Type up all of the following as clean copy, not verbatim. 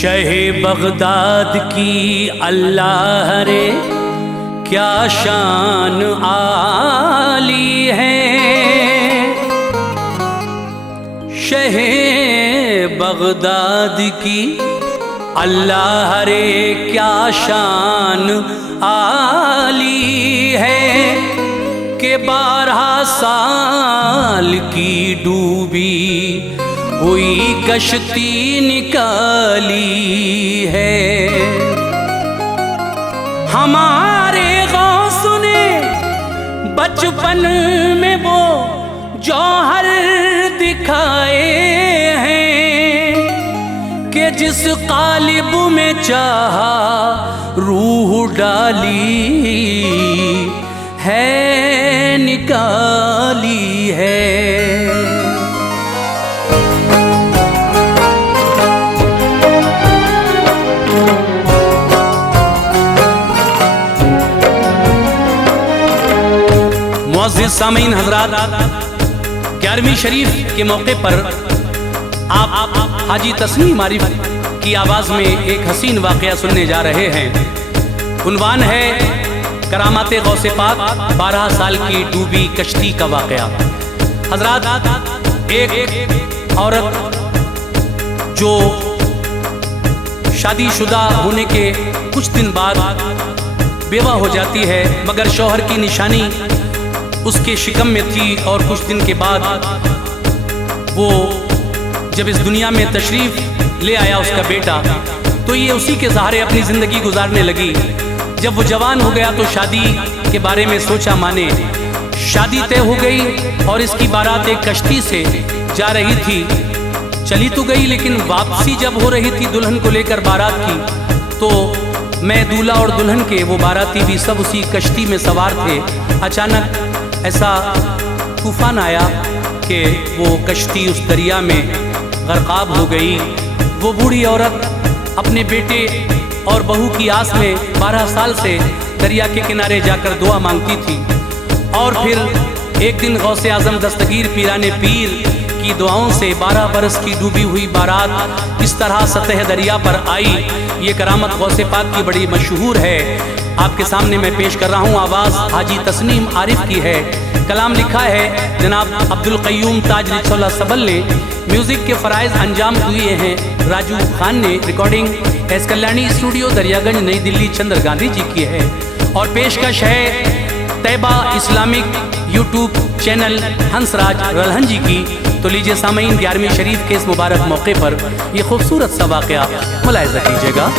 शहे बगदाद की अल्लाह रे क्या शान आली है। शहे बगदाद की अल्लाह रे क्या शान आली है कि 12 साल की डूबी हुई कश्ती निकाली है। हमारे गौस ने बचपन में वो जौहर दिखाए हैं कि जिस कालिब में चाहा रूह डाली है निकाली है। मुअज़्ज़िज़ सामीन हज़रात, 11वीं शरीफ के मौके पर आप हाजी तस्नीम आरिफ की आवाज़ में एक हसीन वाक़या सुनने जा रहे हैं। उन्वान है करामात गौसे पाक 12 साल की डूबी कश्ती का वाक़या। हज़रात, एक औरत जो शादीशुदा होने के कुछ दिन बाद बेवा हो जाती है, मगर शौहर की निशानी उसके शिकम में थी और कुछ दिन के बाद वो जब इस दुनिया में तशरीफ़ ले आया उसका बेटा, तो ये उसी के सहारे अपनी ज़िंदगी गुजारने लगी। जब वो जवान हो गया तो शादी के बारे में सोचा माने। शादी तय हो गई और इसकी बारात एक कश्ती से जा रही थी। चली तो गई, लेकिन वापसी जब हो रही थी दुल्हन को लेकर बारात की, तो मैं दूल्हा और दुल्हन के वो बाराती भी सब उसी कश्ती में सवार थे। अचानक ऐसा तूफान आया कि वो कश्ती उस दरिया में गर्काब हो गई। वो बूढ़ी औरत अपने बेटे और बहू की आस में 12 साल से दरिया के किनारे जाकर दुआ मांगती थी। और फिर एक दिन गौसे आज़म दस्तगीर पीराने पीर की दुआओं से 12 बरस की डूबी हुई बारात इस तरह सतह दरिया पर आई। ये करामत गौसे पाक की बड़ी मशहूर है। आपके सामने मैं पेश कर रहा हूँ, आवाज़ हाजी तस्नीम आरिफ की है। कलाम लिखा है जनाब अब्दुल क़य्यूम ताज रिछौला सबल ने। म्यूज़िक के फ़राइज़ अंजाम दिए हैं राजू खान ने। Recording S Kalyani studio Daryaganj नई दिल्ली चंद्र गांधी जी की है। और पेशकश है Taiba Islamic YouTube channel Hansraj Ralhan ji की। तो लीजिए सामीन, 11वीं शरीफ के इस मुबारक मौके पर ये खूबसूरत सा वाक़या मुलाहिज़ा कीजिएगा।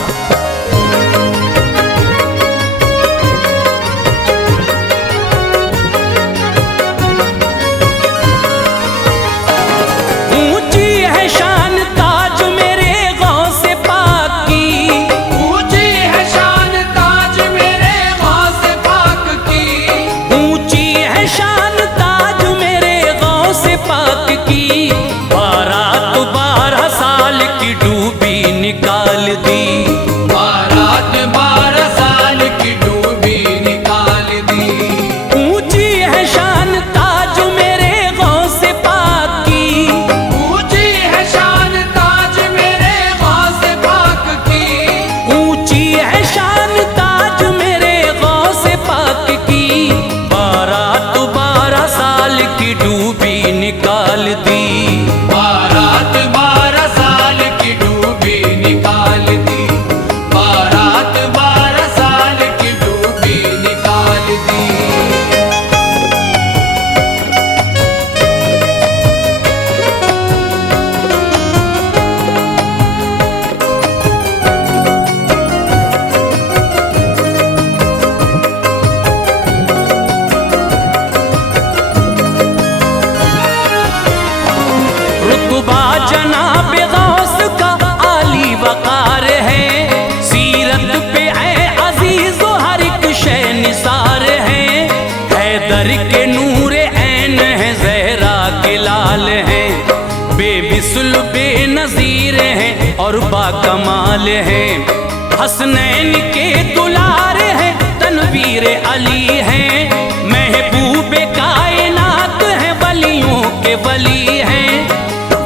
जनाब गौस का आली वकार है। सीरत पे ऐ अजीज़ हर एक शय निसार है। हैदर के नूर ऐन है, ज़हरा के लाल है। बेमिसल बेनज़ीर है और बाकमाल है। हसनैन के दुलार है, तनवीर अली है। महबूब कायनात है, वलियों के वली हैं।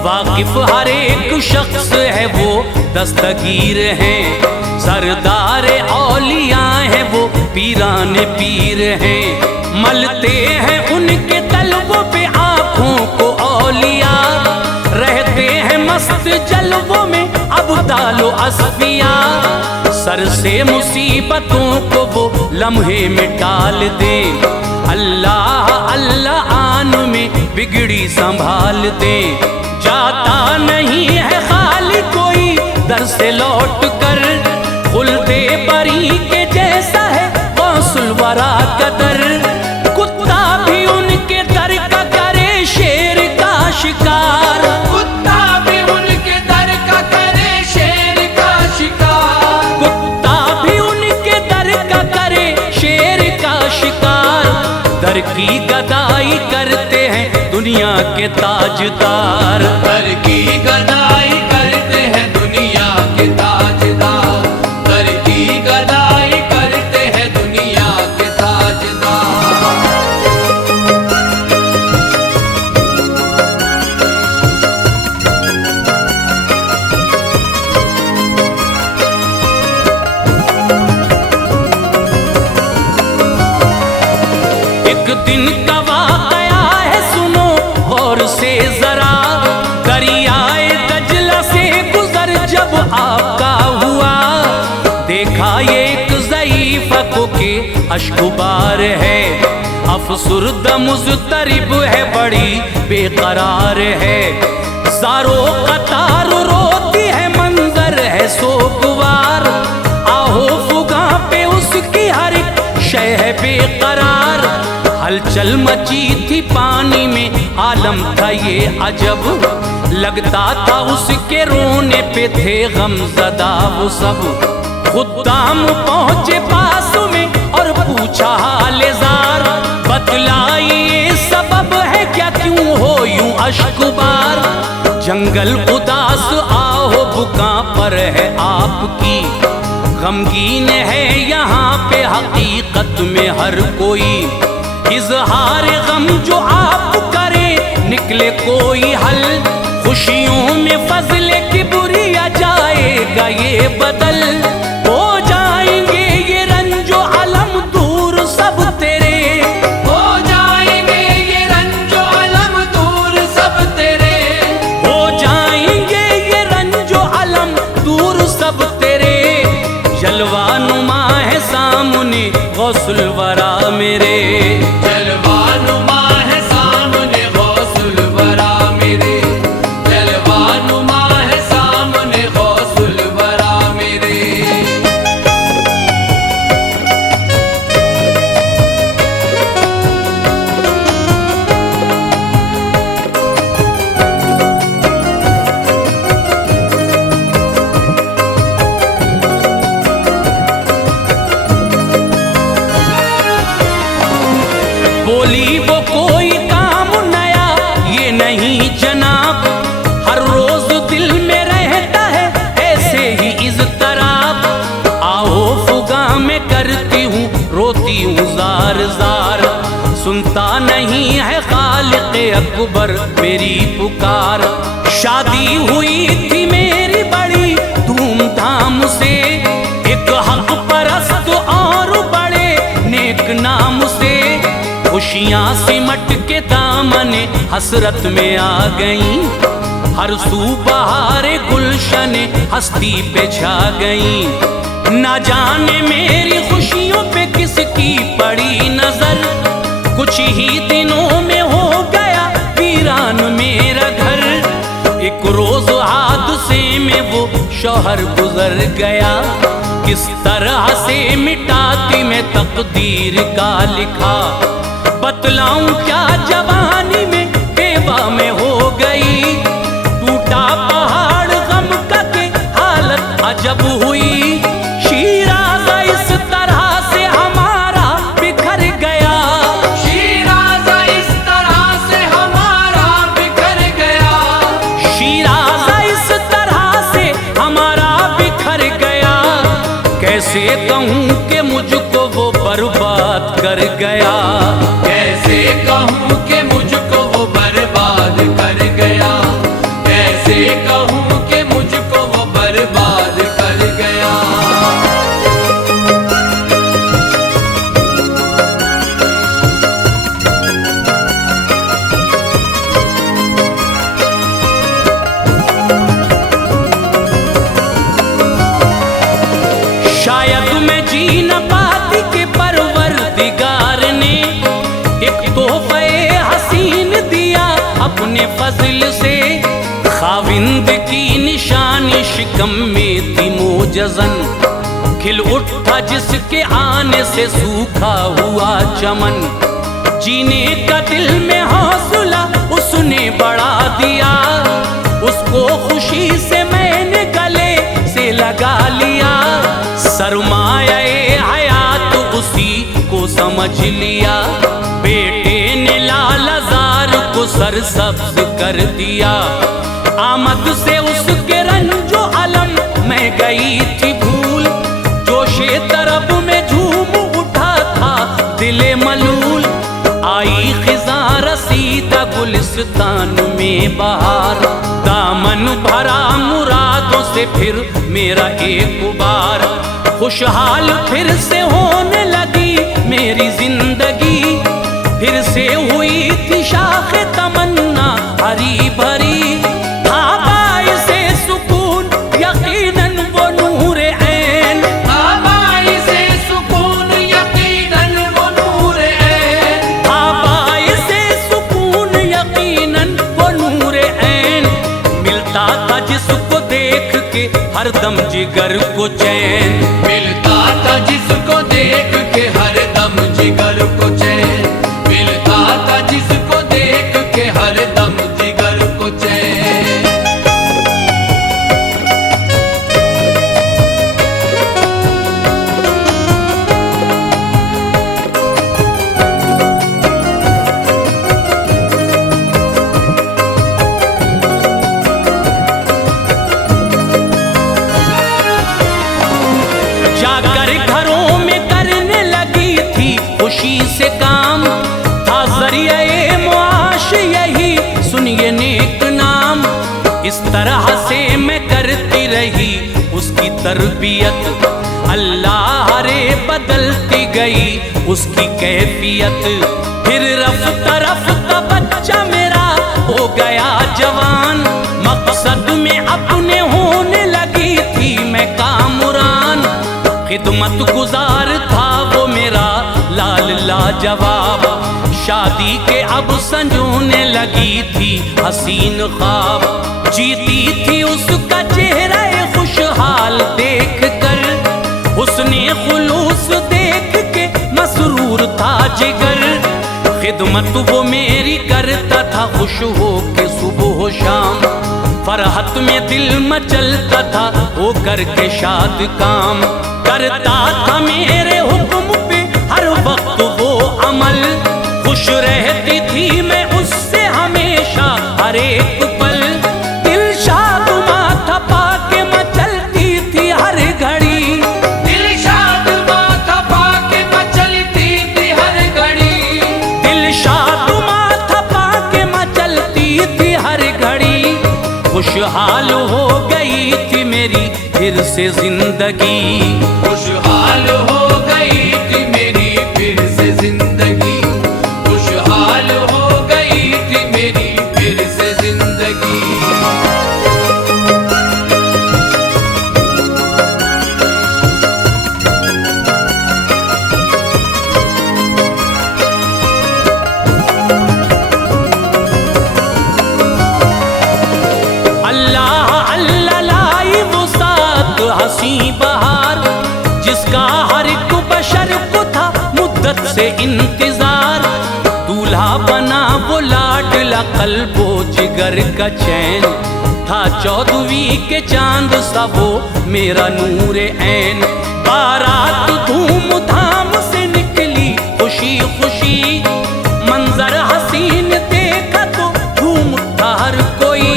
वाकिफ हर एक शख्स है वो दस्तगीर हैं। सरदार औलिया हैं वो पीरान पीर हैं। मलते हैं उनके तलवों पे आँखों को औलिया, रहते हैं मस्त जलवों में अब्दालो असफिया। सर से मुसीबतों को वो लम्हे में टाल दे, अल्लाह अल्लाह आन में बिगड़ी संभाल दे। जाता नहीं है खाली कोई दर से लौट कर, खुलदे बरी के जैसा है गौसुल वरा का दर। कुत्ता भी उनके दर का करे शेर का शिकार, कुत्ता भी उनके दर का करे शेर का शिकार, कुत्ता भी उनके दर का करे शेर का शिकार। दर की गदाई करते हैं दुनिया के ताजदार, दर की गदाई करते हैं दुनिया के ताजदार, दर की गदाई करते हैं दुनिया के ताजदार। एक दिन का वाक़या है सुनो गौर से जरा, दरियाए दजला से गुजर जब आपका हुआ। देखा ये एक ज़ईफ़ा को के अश्कुबार है, अफसुर्दा मुज़तरिब है बड़ी बेकरार है। ज़ारो कतार रोती है मंजर है सोगवार, आहो फुगा पे उसकी हर एक शय है बेकरार। हलचल मची थी पानी में आलम था ये अजब, लगता था उसके रोने पे थे गमज़दा वो सब। खुद्दाम पहुँचे पास में और पूछा हाले ज़ार, बतलाई ये सबब है क्या क्यों हो यूं अश्कबार। जंगल उदास आहो बुका पर है आपकी, गमगीन है यहाँ पे हकीकत में हर कोई। इजहार गम जो आप करे निकले कोई हल, खुशियों में फजले की बुरिया जाएगा ये बदल। हो जाएंगे ये रंजो अलम दूर सब तेरे, हो जाएंगे ये रंजो अलम दूर सब तेरे, हो जाएंगे ये रंजो अलम दूर सब तेरे। जलवा नुमा है सामने गौसुल वरा मेरे, जलवानुमा है सामने गौसुल वरा मेरे, जलवानुमा है सामने गौसुल वरा मेरे। बोली वो कोई काम नया ये नहीं जनाब, हर रोज दिल में रहता है ऐसे ही इज़्तिराब। आओ फुगा में करती हूँ रोती हूँ जार जार, सुनता नहीं है खालिक़ अकबर मेरी पुकार। शादी हुई थी मेरी बड़ी धूमधाम से, एक हक परस्त और बड़े नेक नाम से। खुशियाँ सिमट के दामने हसरत में आ गईं, हर सू बहारे गुलशन हस्ती पे छा गईं। ना जाने मेरी खुशियों पे किसकी पड़ी नजर, कुछ ही दिनों में हो गया वीरान मेरा घर। एक रोज हादसे में वो शौहर गुजर गया, किस तरह से मिटाती मैं तकदीर का लिखा। बतलाऊं क्या जवानी में बेवा में हो गई, टूटा पहाड़ गम का के हालत अजब हुई। शीराज़ इस तरह से हमारा बिखर गया, शीराज़ इस तरह से हमारा बिखर गया, शीराज़ इस तरह से हमारा बिखर गया। कैसे कहूँ कि मुझको वो बर्बाद कर गया, कैसे कहूँ कि मुझको वो बर्बाद कर गया, कैसे कहूँ कि मुझको वो बर्बाद अपने फजल से। खाविंद की निशानी शिकम में थी मोजज़न, खिल उठा जिसके आने से सूखा हुआ चमन। जीने का दिल में हौसला उसने बढ़ा दिया, उसको खुशी से मैंने गले से लगा लिया। सरमाए हयात उसी को समझ लिया, बेटे ने लालजार को सरसब्ज कर दिया। आमद से उसके रंजो अलम में गई थी भूल, जोशे तरब में झूम उठा था दिले मलूल। आई खिज़ां रसीदा गुलिस्तान में बहार, दामन भरा मुरादों से फिर मेरा एक बार। खुशहाल फिर से होने लगी मेरी जिंदगी, फिर से हुई थी शाख तमन्ना हरी भरी। हर दम जिगर को चैन मिलता था जिसको देख के, हर दम जिगर को चैन मिलता था जिसको देख के, हर दम जिगर को चैन। खुशी से काम था ज़रिए मुआश यही, सुनिए नेक नाम। इस तरह से मैं करती रही उसकी तरबियत, अल्लाह रे बदलती गई उसकी कैफियत। फिर रफ्ता रफ्ता बच्चा मेरा हो गया जवान, मकसद में अपने होने लगी थी मैं कामुरान। खिदमत गुजार था वो मेरा लाल लाजवाब, शादी के अब संजोने लगी थी हसीन ख्वाब। जीती थी उसका चेहरा खुशहाल देख कर, उसने खुलूस देख के मसरूर था जिगर। खिदमत वो मेरी करता था खुश हो के सुबह शाम, फरहत में दिल मचलता था हो करके शाद काम। करता था मेरे हुक्म पे हर वक्त वो अमल, खुश रहती थी मैं उससे हमेशा हर एक पल। दिल शाद माथा पाके मचलती थी हर घड़ी, दिल शाद माथा पाके मचलती थी हर घड़ी। दिल शाद माथा पाके मचलती थी हर घड़ी। खुशहाल हो गई थी मेरी फिर से जिंदगी, खुशहाल हो गई थी मेरी फिर से जिंदगी, खुशहाल हो गई थी मेरी फिर से जिंदगी। अल्लाह अल्लाह लाई वो साथ हंसी बहार, जिसका हर एक बशर को था मुद्दत से इंतजार। दूल्हा बना वो लाडला कल्बो जिगर का चैन, था 14वीं के चांद सा वो मेरा नूरे ऐन। बारात धूमधाम से निकली खुशी खुशी, मंजर हसीन देखा तो झूम उठा हर कोई।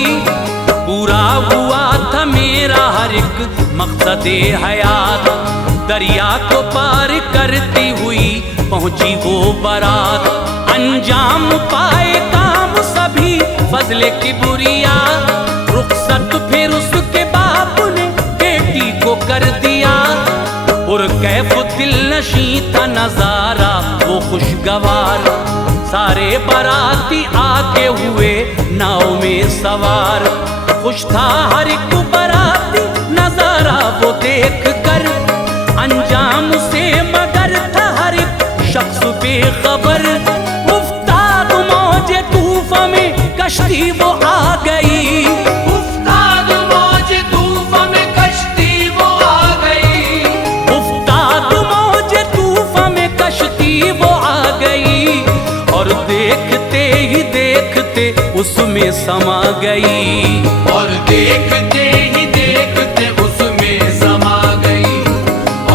पूरा हुआ था मेरा हर एक मकसदे हयात, दरिया को पार करती हुई पहुंची वो बारात। अंजाम पाए काम सभी फजले की बुरिया, रुखसत फिर उसके बाप ने बेटी को कर दिया। और कैफ दिल नशी था नजारा वो खुशगवार, सारे बाराती आके हुए नाव में सवार। खुश था हर एक बाराती नजारा वो देख कर, अंजाम से मगर था हर एक शख्स बेखबर। उफ्ताद मौजे तूफान में कश्ती वो आ गई, उफ्ताद मौज तूफान में कश्ती वो आ गई, उफ्ताद मौज तूफान में कश्ती वो आ गई, और देखते ही देखते उसमें समा गई, और देखते ही देखते उसमें समा गई,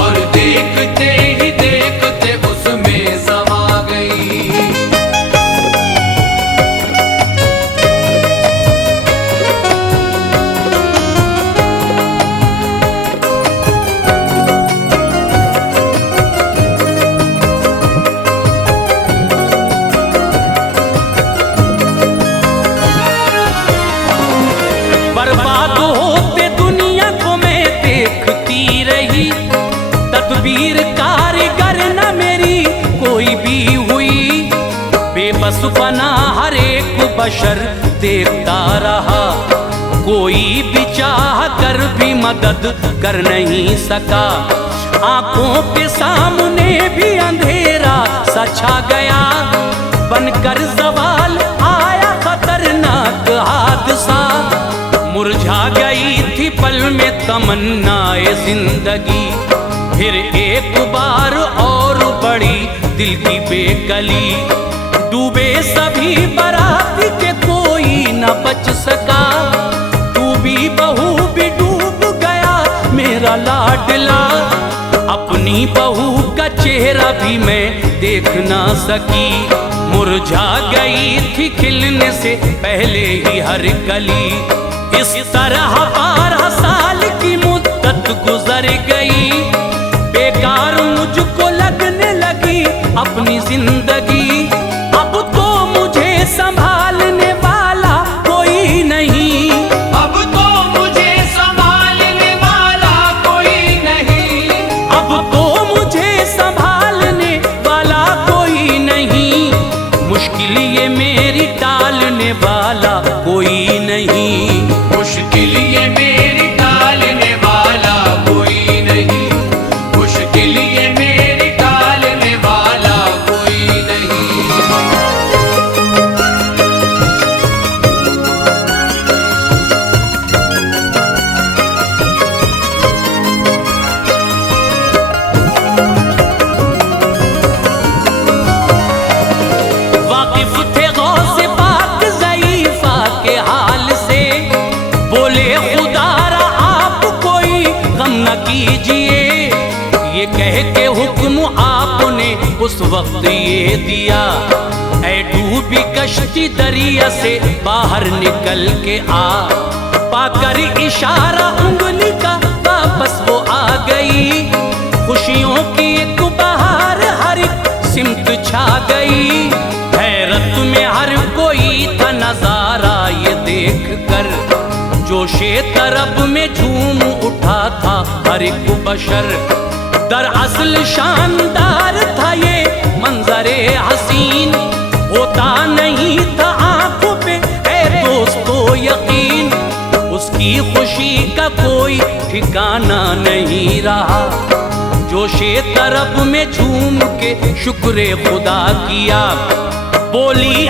और देखते ही देखते उसमें समा गई। बर्बाद होते दुनिया को मैं देखती रही, तदबीर कारीगर न मेरी कोई भी हुई, बेबस बना हर एक बशर देखता रहा, कोई भी चाह कर भी मदद कर नहीं सका, आंखों के सामने भी अंधेरा सा छा गया, बनकर सवाल आया खतरनाक हादसा, मुरझा गई थी पल में तमन्नाए जिंदगी, फिर एक बार और बड़ी दिल की बेकली, डूबे सभी बाराती के कोई न बच सका, डूबी बहू भी डूब गया मेरा लाडला, अपनी बहू का चेहरा भी मैं देख ना सकी, मुरझा गई थी खिलने से पहले ही हर कली, इस तरह 12 साल की मुद्दत गुजर गई, बेकार मुझको लगने लगी अपनी जिंदगी, अब तो मुझे संभालने वाला कोई नहीं, अब तो मुझे संभालने वाला कोई नहीं, अब तो मुझे संभालने वाला कोई नहीं, मुश्किल ये मेरी टालने वाला कोई नहीं, मुश्किल ये मेरी टालने वाला कोई नहीं, मुश्किल ये मेरी टालने वाला कोई नहीं। वाकिफ थे गौसे पाक ज़ईफ़ा के हाल से, बोले खुदारा आप कोई गम न कीजिए, ये कह के हुक्म आपने उस वक्त ये दिया, ऐ डूबी कश्ती दरिया से बाहर निकल के आ, पाकर इशारा उंगली का वापस वो आ गई, खुशियों की एक बहार हर सिमत छा गई, हैरत में हर कोई था नजारा ये देख कर, जोशे तरब में झूम उठा था हर एक बशर, दरअसल शानदार था ये मंजरे हसीन, होता नहीं था आंखों पे ऐ दोस्तों यकीन, उसकी खुशी का कोई ठिकाना नहीं रहा, जोशे तरब में झूम के शुक्र खुदा किया, बोली